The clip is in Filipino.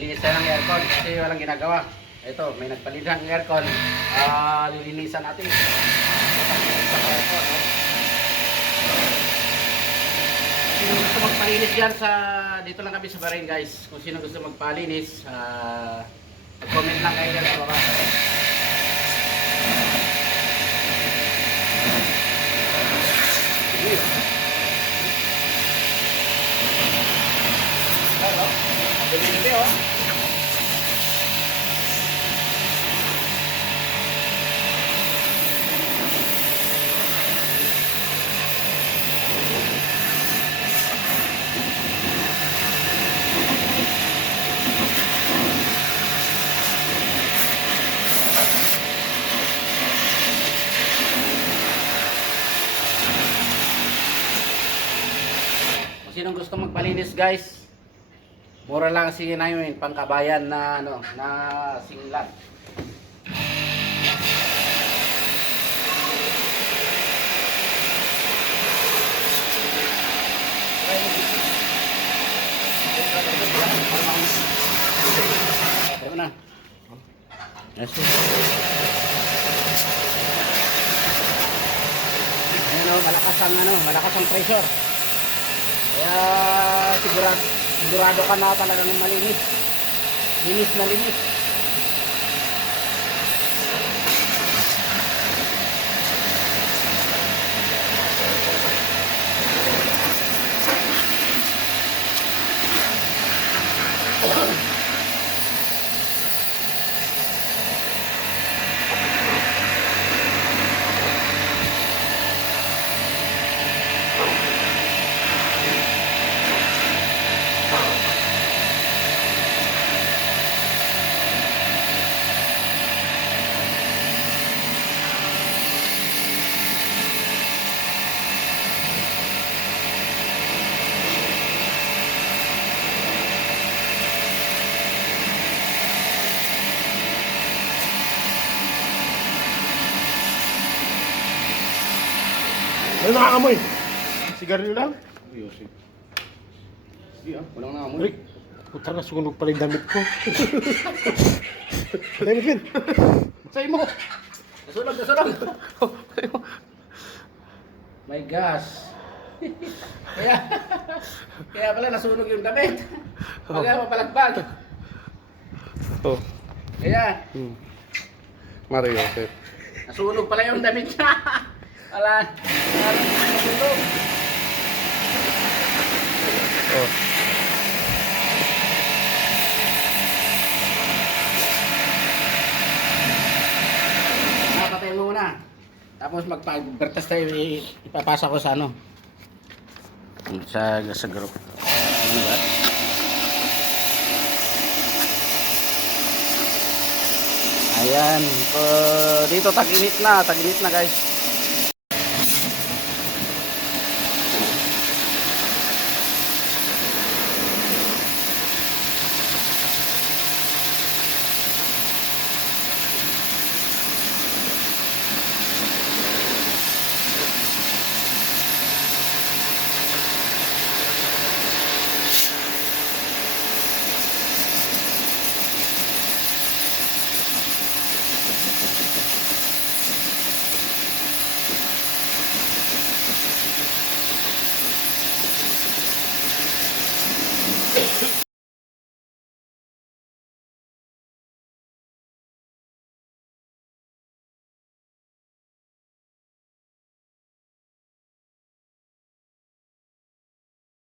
lilinisan ng aircon kasi walang ginagawa. Ito, may nagpalit ng aircon. Lilinisan natin. Sa aircon, no? Sino gusto magpalinis dyan sa... Dito lang kami sa Bahrain, guys. Kung sino gusto magpalinis, comment lang kayo dyan sa baba. Hello? Gabi-gabi, oh. Kung sinong gusto magpalinis, guys, mura lang si namin pangkabayan na ano, na singlan. Ayun na. Yes. Ayun, malakas ang pressure. Kaya sigurado ka na talagang malinis. Linis na linis. Ano nakakamoy? Sigarilyo lang? Ayusin. Sige ah, walang naamoy. Rick, puta na, sunog pala yung damit ko. Damit yun. Sa'yo mo! Nasunog! My gosh! kaya pala nasunog yung damit. Kaya mapalagpag. Oh. Kaya, Mario, okay. nasunog pala yung damit niya. Wala nasunog. Oh. Napatay mo muna. Tapos magpag-bertas tayo, ipapasa ko sa ano. Sa group. Ano ba? Ayan. Dito tag-init na guys.